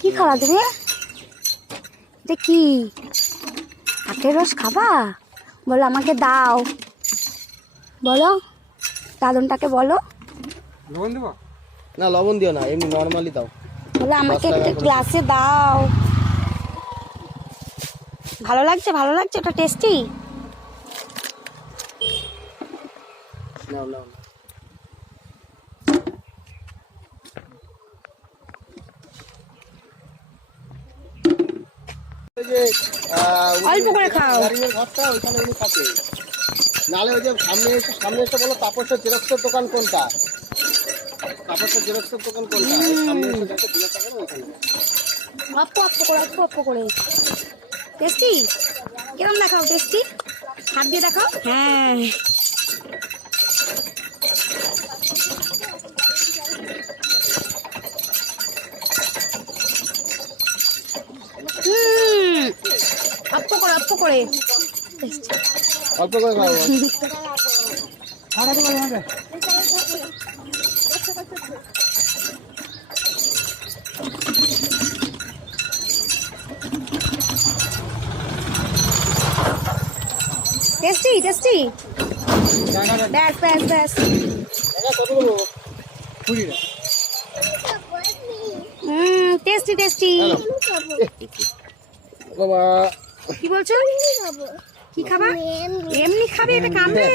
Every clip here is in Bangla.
কি খাওয়া তুমি? এটা কি? আখের রস খাবা? বলো আমাকে দাও। বলো দাদনটাকে বলো। না লবণ দিও না এমনি নর্মালি দাও। বলো আমাকে একটা গ্লাসে দাও। ভালো লাগছে ভালো লাগছে ওটা টেস্টি নাও নাও। যে, অল্প করে খাও। ঘরটা ওইখানে উনি থাকে। নালে ওই যে সামনে এসে সামনে এসে বলো তাপসের জেরক্সের দোকান কোনটা? তাপসের জেরক্সের দোকান কোনটা? সামনে এসে দেখো জিজ্ঞাসা করো ওইখানে? অল্প অল্প করে অল্প অল্প করে। টেস্টি? কিরম দেখাও টেস্টি? হাত দিয়ে দেখাও। হ্যাঁ। অল্প করে অল্প করে। অল্প করে খাও টেস্টি টেস্টি ব্যাস ব্যাস ব্যাস। হুম টেস্টি টেস্টি বাবা। কি বলছো? কি খাবা? এমনি খাবে এটা কামড়ে।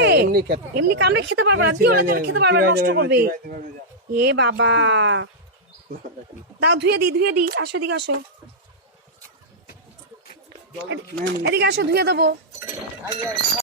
এমনি খেতে কামড়ে খেতে পারবে না দিও না খেতে পারবে নষ্ট করবে? এ বাবা। দাও ধুয়ে দি ধুয়ে দি আসো দিকে আসো। এদিকে আসো ধুয়ে দেবো।